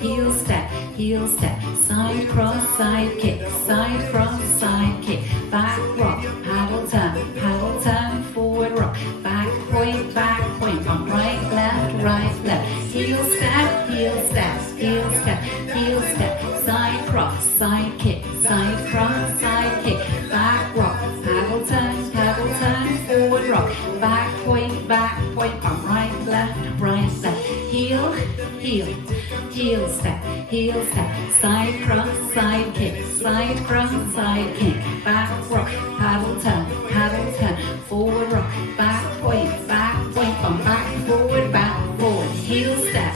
heel step, heel step, side cross, side kick, side cross, side kick, back rock, paddle turn, forward rock, back point, on right, left, heel step, heel step, heel step, heel step, side cross, side kick, side cross, side kick, back rock, paddle turn, forward rock, back point, on right, left, heel, heel step, side cross, side kick, side cross, side kick, back rock, paddle turn, forward rock, back point, on back, forward, heel step,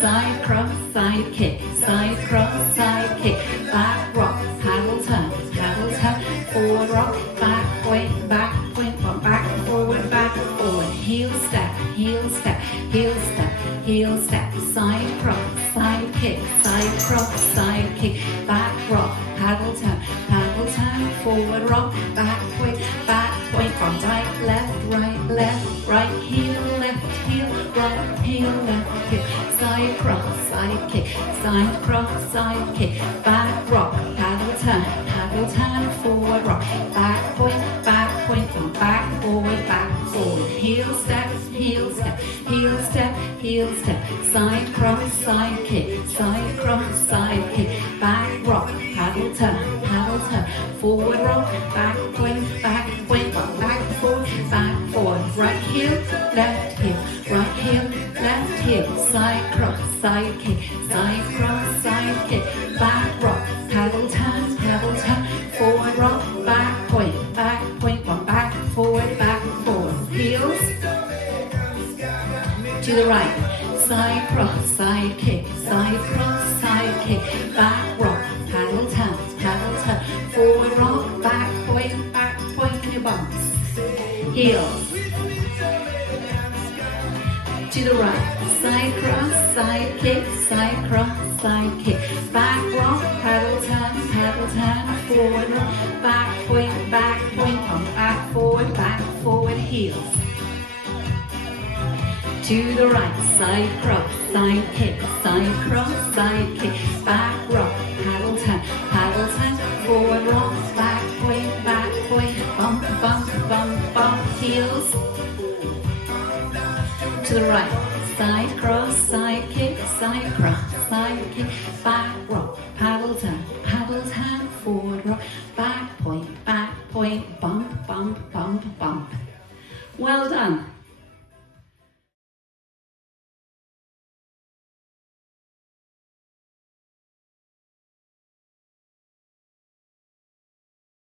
side cross, side kick, side cross, side kick, back rock, paddle turn, forward rock, back point, on back, forward, heel step, side cross, side kick, side cross, side kick, back rock, paddle turn, forward rock, back point, on right, left, right heel, left heel, right heel, left heel, side cross, side kick, side cross, side kick, back rock, paddle turn, forward rock, back point, on back, forward, heel step, side cross, side kick, side cross, side kick, back rock, paddle turn, forward rock, back point, on back, forward, right heel, left heel, side cross, side kick, side cross, side kick, back rock, paddle turn, forward rock, back point, on back, forward, heels to the right, side cross, side kick, side cross, side kick, back rock, paddle turn, forward rock, back point in your bumps, heels to the right, side cross, side kick, side cross, side kick, back rock, paddle turn, forward rock, back point, on back, forward, heels to the right, side cross, side kick, side cross, side kick, back rock, paddle turn, forward rock, back point, bump, heels to the right, side cross, side kick, side cross, side kick, back rock,